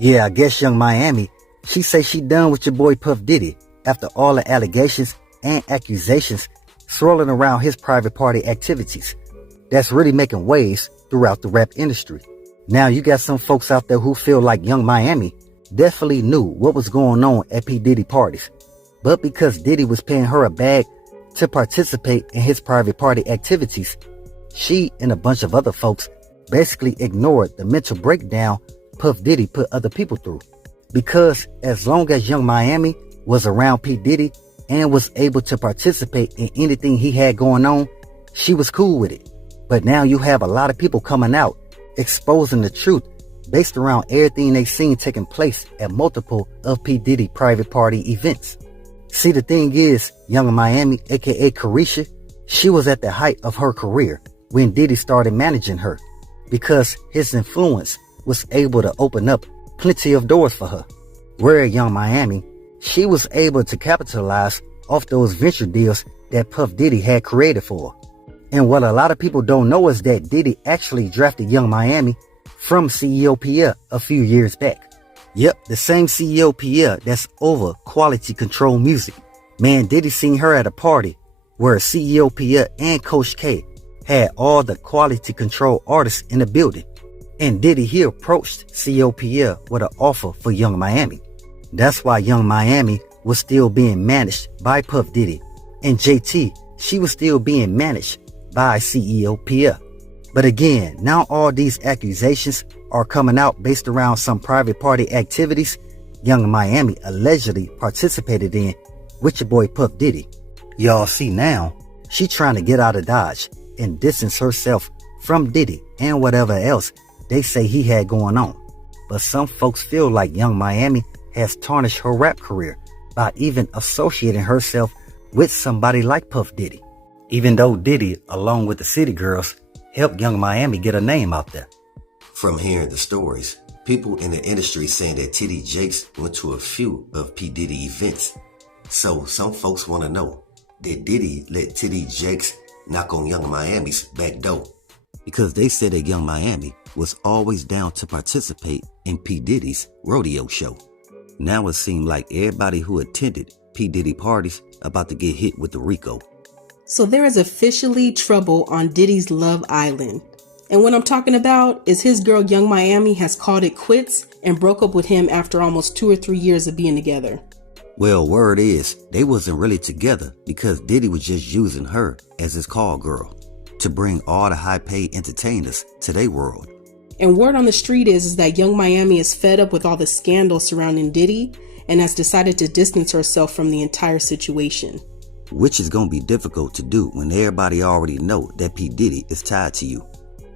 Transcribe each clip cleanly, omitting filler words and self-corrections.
Yeah, I guess Young Miami, she say she done with your boy Puff Diddy after all the allegations and accusations swirling around his private party activities. That's really making waves throughout the rap industry. Now you got some folks out there who feel like Young Miami definitely knew what was going on at P. Diddy parties. But because Diddy was paying her a bag to participate in his private party activities, she and a bunch of other folks basically ignored the mental breakdown Puff Diddy put other people through. Because as long as Young Miami was around P. Diddy and was able to participate in anything he had going on, she was cool with it. But now you have a lot of people coming out, exposing the truth based around everything they seen taking place at multiple of P. Diddy private party events. See, the thing is, Young Miami, aka Carisha, she was at the height of her career when Diddy started managing her, because his influence was able to open up plenty of doors for her. Where Young Miami, she was able to capitalize off those venture deals that Puff Diddy had created for her. And what a lot of people don't know is that Diddy actually drafted Young Miami from CEO Pierre a few years back. Yep, the same CEO Pierre that's over quality control music. Man, Diddy seen her at a party where CEO Pierre and Coach K had all the quality control artists in the building. And Diddy here approached CEO Pierre with an offer for Young Miami. That's why Young Miami was still being managed by Puff Diddy. And JT, she was still being managed by CEO Pierre. But again, now all these accusations are coming out based around some private party activities Young Miami allegedly participated in with your boy Puff Diddy. Y'all see now, she trying to get out of Dodge and distance herself from Diddy and whatever else they say he had going on. But some folks feel like Young Miami has tarnished her rap career by even associating herself with somebody like Puff Diddy. Even though Diddy, along with the City Girls, helped Young Miami get a name out there. From hearing the stories, people in the industry saying that T.D. Jakes went to a few of P. Diddy events. So some folks want to know, did Diddy let T.D. Jakes knock on Young Miami's back door? Because they said that Young Miami was always down to participate in P. Diddy's rodeo show. Now it seemed like everybody who attended P. Diddy parties about to get hit with the RICO. So there is officially trouble on Diddy's Love Island. And what I'm talking about is his girl Young Miami has called it quits and broke up with him after almost 2 or 3 years of being together. Well, word is, they wasn't really together because Diddy was just using her as his call girl to bring all the high-paid entertainers to their world. And word on the street is that Young Miami is fed up with all the scandals surrounding Diddy and has decided to distance herself from the entire situation. Which is going to be difficult to do when everybody already know that P. Diddy is tied to you.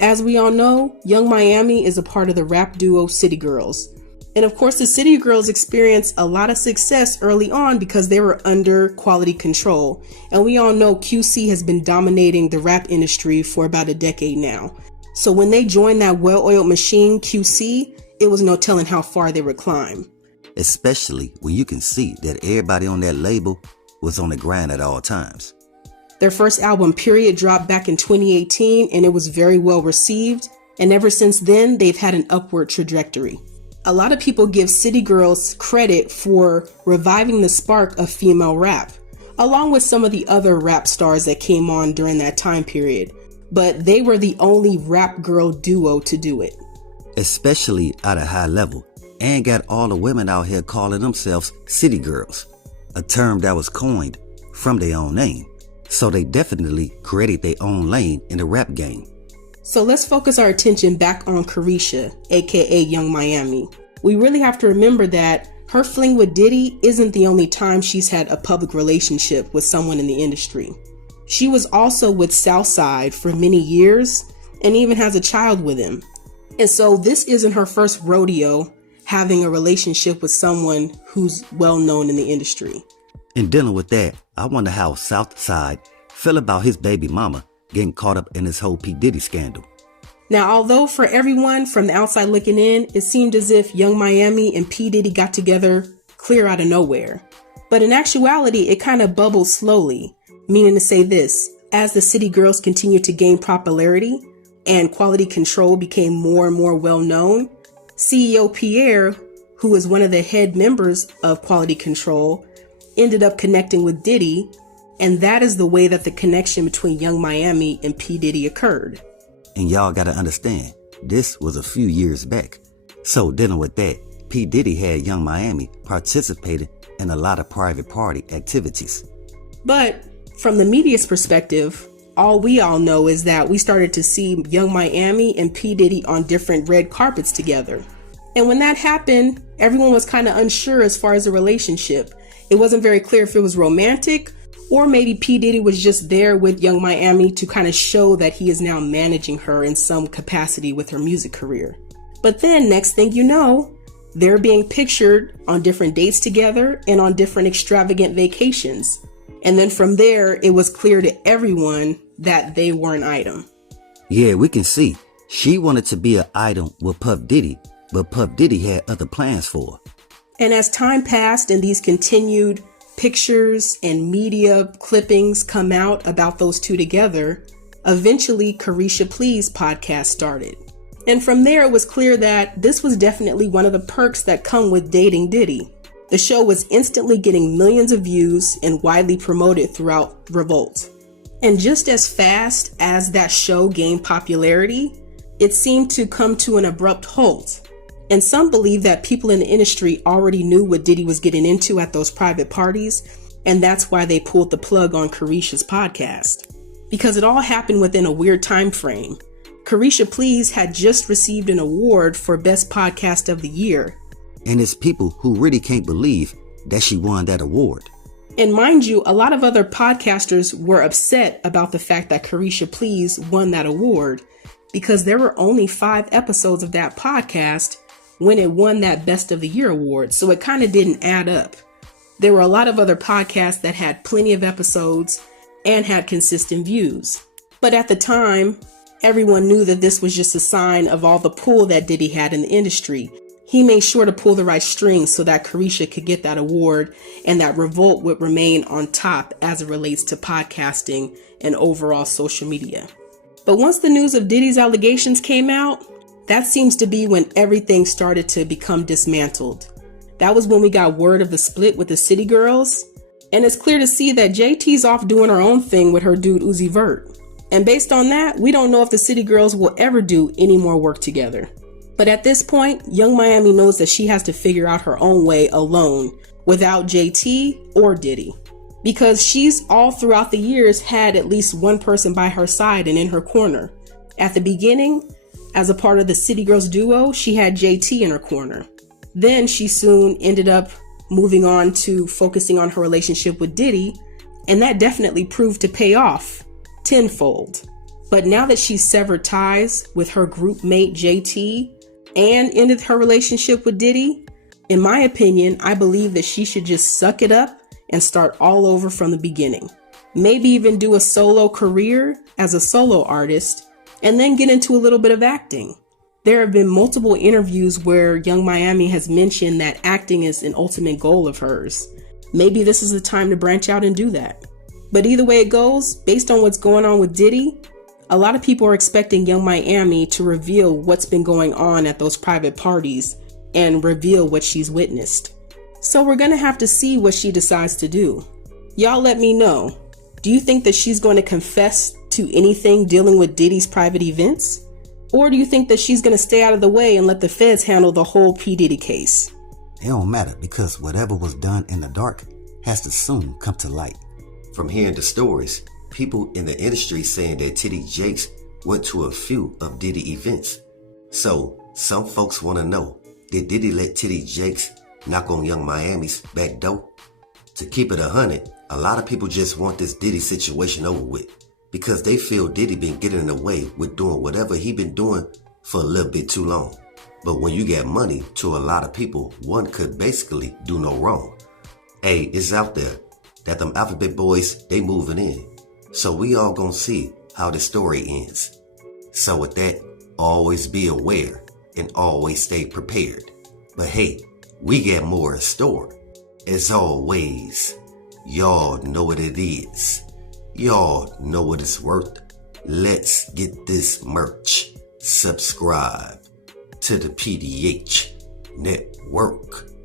As we all know, Young Miami is a part of the rap duo City Girls. And of course, the City Girls experienced a lot of success early on because they were under quality control. And we all know QC has been dominating the rap industry for about a decade now. So when they joined that well-oiled machine QC, it was no telling how far they would climb. Especially when you can see that everybody on that label was on the grind at all times. Their first album, Period, dropped back in 2018 and it was very well received. And ever since then, they've had an upward trajectory. A lot of people give City Girls credit for reviving the spark of female rap, along with some of the other rap stars that came on during that time period. But they were the only rap girl duo to do it. Especially at a high level, and got all the women out here calling themselves City Girls, a term that was coined from their own name. So they definitely created their own lane in the rap game. So let's focus our attention back on Carisha, aka Young Miami. We really have to remember that her fling with Diddy isn't the only time she's had a public relationship with someone in the industry. She was also with Southside for many years and even has a child with him. And so this isn't her first rodeo having a relationship with someone who's well known in the industry. In dealing with that, I wonder how Southside feel about his baby mama getting caught up in this whole P. Diddy scandal. Now, although for everyone from the outside looking in, it seemed as if Young Miami and P. Diddy got together clear out of nowhere. But in actuality, it kind of bubbled slowly, meaning to say this: as the City Girls continued to gain popularity and quality control became more and more well known, CEO Pierre who is one of the head members of Quality Control, ended up connecting with Diddy, and that is the way that the connection between Young Miami and P. Diddy occurred. And y'all gotta understand, this was a few years back. So dealing with that, P. Diddy had Young Miami participating in a lot of private party activities. But from the media's perspective, all we all know is that we started to see Young Miami and P. Diddy on different red carpets together. And when that happened, everyone was kind of unsure as far as the relationship. It wasn't very clear if it was romantic, or maybe P. Diddy was just there with Young Miami to kind of show that he is now managing her in some capacity with her music career. But then next thing you know, they're being pictured on different dates together and on different extravagant vacations. And then from there, it was clear to everyone that they were an item. Yeah, we can see she wanted to be an item with Puff Diddy, but Puff Diddy had other plans for her. And as time passed and these continued pictures and media clippings come out about those two together, eventually Carisha Please podcast started. And from there, it was clear that this was definitely one of the perks that come with dating Diddy. The show was instantly getting millions of views and widely promoted throughout Revolt. And just as fast as that show gained popularity, it seemed to come to an abrupt halt. And some believe that people in the industry already knew what Diddy was getting into at those private parties, and that's why they pulled the plug on Carisha's podcast. Because it all happened within a weird time frame. Carisha Please had just received an award for Best Podcast of the Year. And it's people who really can't believe that she won that award. And mind you, a lot of other podcasters were upset about the fact that Carisha Please won that award because there were only 5 episodes of that podcast when it won that Best of the Year award. So it kind of didn't add up. There were a lot of other podcasts that had plenty of episodes and had consistent views. But at the time, everyone knew that this was just a sign of all the pull that Diddy had in the industry. He made sure to pull the right strings so that Carisha could get that award and that Revolt would remain on top as it relates to podcasting and overall social media. But once the news of Diddy's allegations came out, that seems to be when everything started to become dismantled. That was when we got word of the split with the City Girls. And it's clear to see that JT's off doing her own thing with her dude Uzi Vert. And based on that, we don't know if the City Girls will ever do any more work together. But at this point, Young Miami knows that she has to figure out her own way alone without JT or Diddy. Because she's all throughout the years had at least one person by her side and in her corner. At the beginning, as a part of the City Girls duo, she had JT in her corner. Then she soon ended up moving on to focusing on her relationship with Diddy, and that definitely proved to pay off tenfold. But now that she's severed ties with her group mate JT and ended her relationship with Diddy, in my opinion, I believe that she should just suck it up and start all over from the beginning. Maybe even do a solo career as a solo artist and then get into a little bit of acting. There have been multiple interviews where Young Miami has mentioned that acting is an ultimate goal of hers. Maybe this is the time to branch out and do that. But either way it goes, based on what's going on with Diddy, a lot of people are expecting Young Miami to reveal what's been going on at those private parties and reveal what she's witnessed. So we're going to have to see what she decides to do. Y'all let me know. Do you think that she's going to confess to anything dealing with Diddy's private events? Or do you think that she's going to stay out of the way and let the feds handle the whole P. Diddy case? It don't matter because whatever was done in the dark has to soon come to light. From hearing the stories, people in the industry saying that Titty Jakes went to a few of Diddy events. So some folks want to know, did Diddy let Titty Jakes knock on Young Miami's back door? To keep it 100, a lot of people just want this Diddy situation over with because they feel Diddy been getting away with doing whatever he been doing for a little bit too long. But when you get money, to a lot of people, one could basically do no wrong. Hey, it's out there that them alphabet boys, they moving in. So we all gonna see how the story ends. So with that, always be aware and always stay prepared. But hey, we got more in store. As always, y'all know what it is. Y'all know what it's worth. Let's get this merch. Subscribe to the PDH. Network.